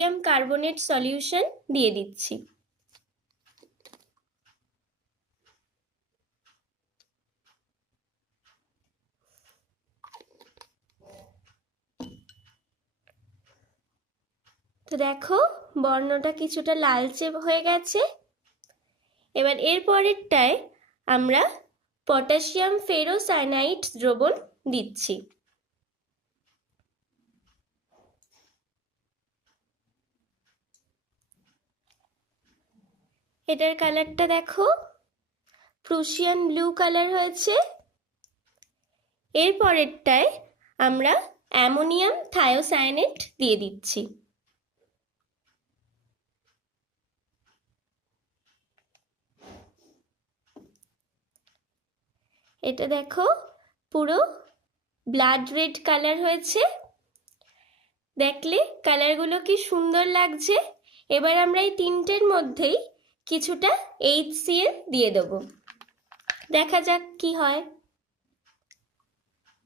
Calcium carbonate solution দিয়ে দিচ্ছি। তো দেখো বর্ণটা কিছুটা লালচে হয়ে গেছে। এবার এর পরেরটায় আমরা পটাশিয়াম ফেরোসায়ানাইড দ্রবণ দিচ্ছি। এটার কালারটা দেখো প্রুশিয়ান ব্লু কালার হয়েছে। এর পরেরটায় আমরা অ্যামোনিয়াম থায়োসায়ানেট দিয়ে দিচ্ছি। এটা দেখো পুরো ব্লাড রেড কালার হয়েছে। দেখলে কালারগুলো কি সুন্দর লাগছে। এবার আমরা এই তিনটের মধ্যেই কিছুটা HCl দিয়ে দেবো, দেখা যাক কি হয়।